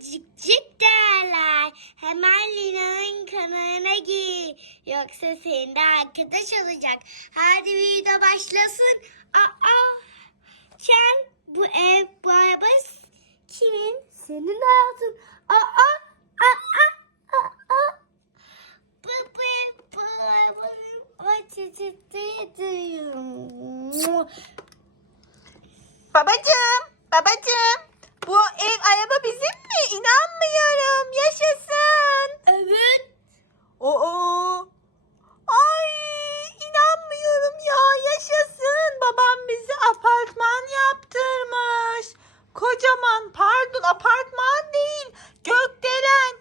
cik cik derler. Hemen Lina'nın kanalına gir. Yoksa senin de arkadaş olacak. Hadi video başlasın. Aa, Ken bu ev bu araba kimin? Senin hayatın. Aa, aa, aa, aa. Bu bu bu arabanın açıcıktaydı. Babacım, babacım. Bu ev araba bizim mi? İnanmıyorum. Yaşasın. Evet. Oo. Ay inanmıyorum ya. Yaşasın. Babam bize apartman yaptırmış. Kocaman pardon apartman değil. Gökdelen.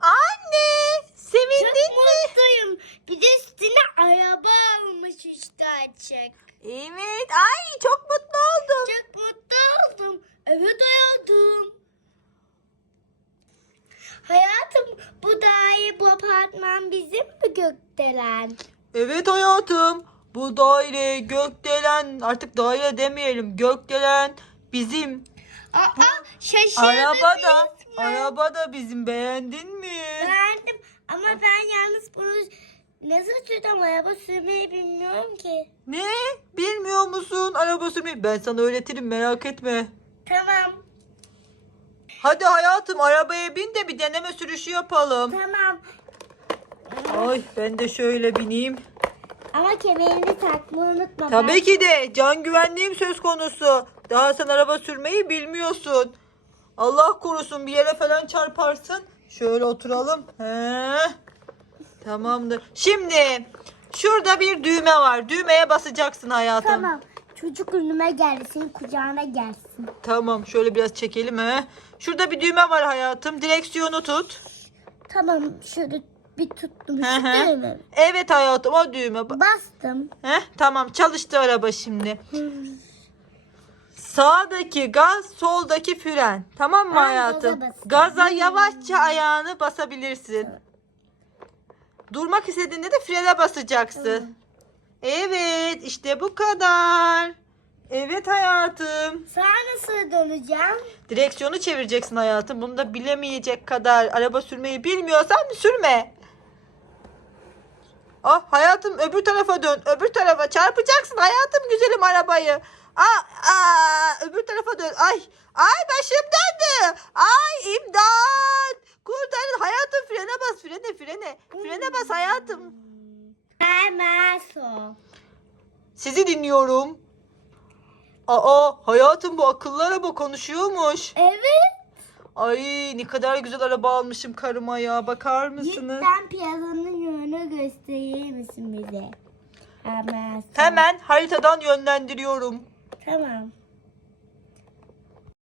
Anne sevindin Çok mi? mutluyum. Bir de üstüne araba almış işte açık. Evet. Ay çok mutlu oldum. Çok mutlu oldum. Evet hayatım. Hayatım bu daire bu apartman bizim mi gökdelen? Evet hayatım. Bu daire gökdelen artık daire demeyelim. Gökdelen bizim. Aa şaşırdınız Araba da araba da bizim. Beğendin mi? Beğendim ama ben yalnız bunu nasıl süreceğim araba sürmeyi bilmiyorum ki. Ne? Bilmiyor musun araba sürmeyi? Ben sana öğretirim merak etme. Tamam Hadi hayatım arabaya bin de bir deneme sürüşü yapalım. tamam. Ay ben de şöyle bineyim. Ama kemerini takmayı unutma. Tabii ki de can güvenliğim söz konusu. Daha sen araba sürmeyi bilmiyorsun. Allah korusun bir yere falan çarparsın. Şöyle oturalım. He. Tamamdır. Şimdi şurada bir düğme var. Düğmeye basacaksın hayatım. Tamam. Çocuk önüme geldi. Senin kucağına gelsin. Tamam şöyle biraz çekelim he. Şurada bir düğme var hayatım. Direksiyonu tut. Tamam şöyle bir tuttum. Hı hı. Evet hayatım o düğme. Ba- Bastım. Heh, tamam çalıştı araba şimdi. Sağdaki gaz, soldaki fren. Tamam mı Ben hayatım? gaza. Gaza yavaşça ayağını basabilirsin. Durmak istediğinde de frene basacaksın. Evet, işte bu kadar. Evet hayatım. Sağa nasıl döneceğim? Direksiyonu çevireceksin hayatım. Bunu da bilemeyecek kadar araba sürmeyi bilmiyorsan sürme. Ah hayatım öbür tarafa dön. Öbür tarafa çarpacaksın hayatım güzelim arabayı. Aa, aa, öbür tarafa dön. Ay ay başım döndü. Ay imdat. Kurtarın hayatım frene bas frene frene. Frene bas hayatım. Sol. Sizi dinliyorum. Aa hayatım bu akıllı araba konuşuyormuş. Evet. Ay ne kadar güzel araba almışım karıma ya. Bakar mısınız? Cidden piyasanın yönünü gösterir misin bize? Sol. Hemen haritadan yönlendiriyorum. Tamam.